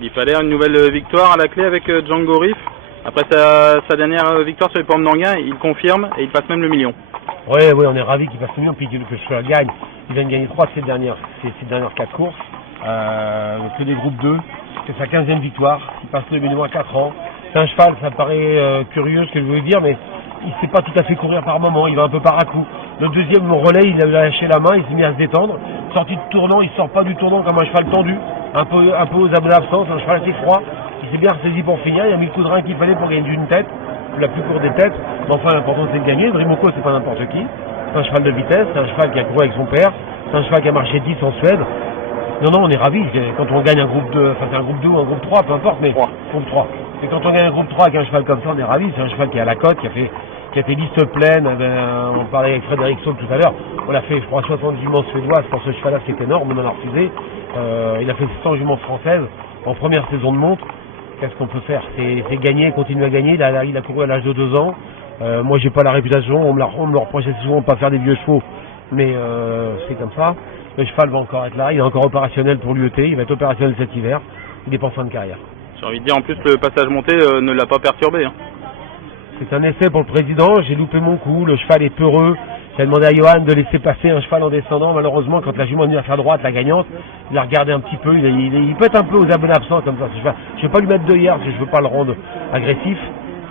Philippe Allaire, une nouvelle victoire à la clé avec Django Riff. Après sa dernière victoire sur les Pommes d'Anguin, il confirme et il passe même le million. Oui, on est ravis qu'il passe le million, puis que le cheval gagne. Il vient de gagner 3 de ses dernières 4 courses, que des groupes 2. C'est sa 15e victoire, il passe le million à 4 ans. C'est un cheval, ça me paraît curieux ce que je veux dire, mais il ne sait pas tout à fait courir par moment, il va un peu par à coup. Le deuxième relais, il a lâché la main, il s'est mis à se détendre. Sortie de tournant, il ne sort pas du tournant comme un cheval tendu, un peu aux abonnés absents, un cheval assez froid. Il s'est bien ressaisi pour finir, il a mis le coup de rein qu'il fallait pour gagner d'une tête, la plus courte des têtes. Mais enfin, l'important c'est de gagner. Drimoco, c'est pas n'importe qui. C'est un cheval de vitesse, c'est un cheval qui a couru avec son père, c'est un cheval qui a marché 10 en Suède. Non, on est ravis. Quand on gagne un groupe 2, enfin c'est un groupe 2 ou un groupe 3, peu importe, mais groupe 3. Et quand on gagne un groupe 3 avec un cheval comme ça, on est ravis. C'est un cheval qui est à la cote, qui a fait liste pleine. On parlait avec Frédéric Saul tout à l'heure. On a fait, je crois, 70 juments suédoises pour ce cheval-là, c'est énorme, on en a refusé. Il a fait 100 juments françaises en première saison de montre. Qu'est-ce qu'on peut faire? C'est gagner, continuer à gagner. Il a couru à l'âge de 2 ans. Moi, j'ai pas la réputation. On me le reprochait souvent de ne pas faire des vieux chevaux, mais c'est comme ça. Le cheval va encore être là. Il est encore opérationnel pour l'UET. Il va être opérationnel cet hiver. Il n'est pas en fin de carrière. J'ai envie de dire, en plus, le passage monté ne l'a pas perturbé. Hein. C'est un essai pour le président. J'ai loupé mon coup. Le cheval est peureux. J'ai demandé à Johan de laisser passer un cheval en descendant. Malheureusement, quand la jument est venue à faire droite, la gagnante, il a regardé un petit peu. Il peut être un peu aux abonnés absents comme ça. Je ne vais pas lui mettre de hier parce que je ne veux pas le rendre agressif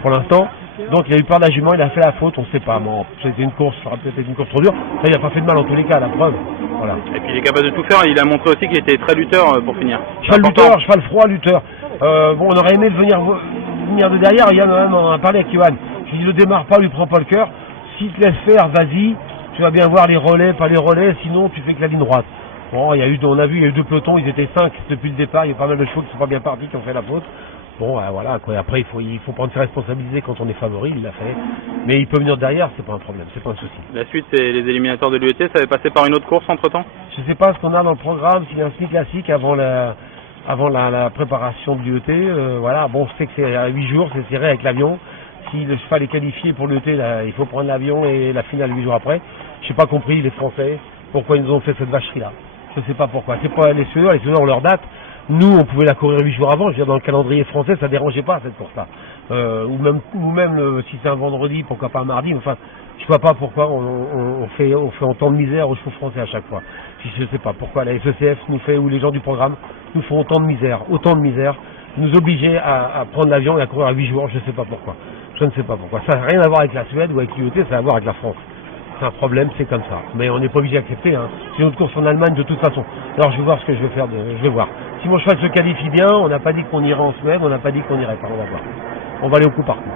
pour l'instant. Donc il a eu peur de la jument, il a fait la faute, on ne sait pas. Bon, c'était une course, ça aurait peut-être été une course trop dure. Ça, il n'a pas fait de mal en tous les cas, la preuve. Voilà. Et puis il est capable de tout faire. Il a montré aussi qu'il était très lutteur pour finir. Cheval lutteur, cheval froid, lutteur. On aurait aimé venir de derrière. On en a parlé avec Johan. Je lui dis, ne démarre pas, lui prends pas le cœur. S'il te laisse faire, vas-y. Tu vas bien voir les relais, pas les relais. Sinon, tu fais que la ligne droite. Bon, on a vu, il y a eu 2 pelotons. Ils étaient 5 depuis le départ. Il y a pas mal de chevaux qui ne sont pas bien partis, qui ont fait la faute. Bon, voilà, quoi. Après, il faut prendre ses responsabilités quand on est favori, il l'a fait. Mais il peut venir derrière, c'est pas un problème, c'est pas un souci. La suite, c'est les éliminateurs de l'UET, ça avait passé par une autre course entre-temps? Je sais pas ce qu'on a dans le programme, s'il y a un semi-classique avant la préparation de l'UET. Voilà, bon, je sais que c'est à 8 jours, c'est serré avec l'avion. Si le cheval est qualifié pour l'UET, il faut prendre l'avion et la finale 8 jours après. Je n'ai pas compris, les Français, pourquoi ils nous ont fait cette vacherie-là. Je ne sais pas pourquoi. C'est pas les Suédois ont leur date. Nous, on pouvait la courir 8 jours avant. Je veux dire, dans le calendrier français, ça dérangeait pas cette course-là. Ou même si c'est un vendredi, pourquoi pas un mardi. Enfin, je vois pas pourquoi on fait autant de misère aux chevaux français à chaque fois. Je sais pas pourquoi la SECF nous fait, ou les gens du programme nous font autant de misère, nous obliger à prendre l'avion et à courir à 8 jours. Je sais pas pourquoi. Je ne sais pas pourquoi. Ça n'a rien à voir avec la Suède ou avec l'UET, ça a à voir avec la France. C'est un problème, c'est comme ça. Mais on n'est pas obligé d'accepter. Hein. C'est une autre course en Allemagne de toute façon. Alors je vais voir ce que je vais faire. Je vais voir. Si mon cheval se qualifie bien, on n'a pas dit qu'on irait en Suède, on n'a pas dit qu'on irait pas. On va voir. On va aller au coup par coup.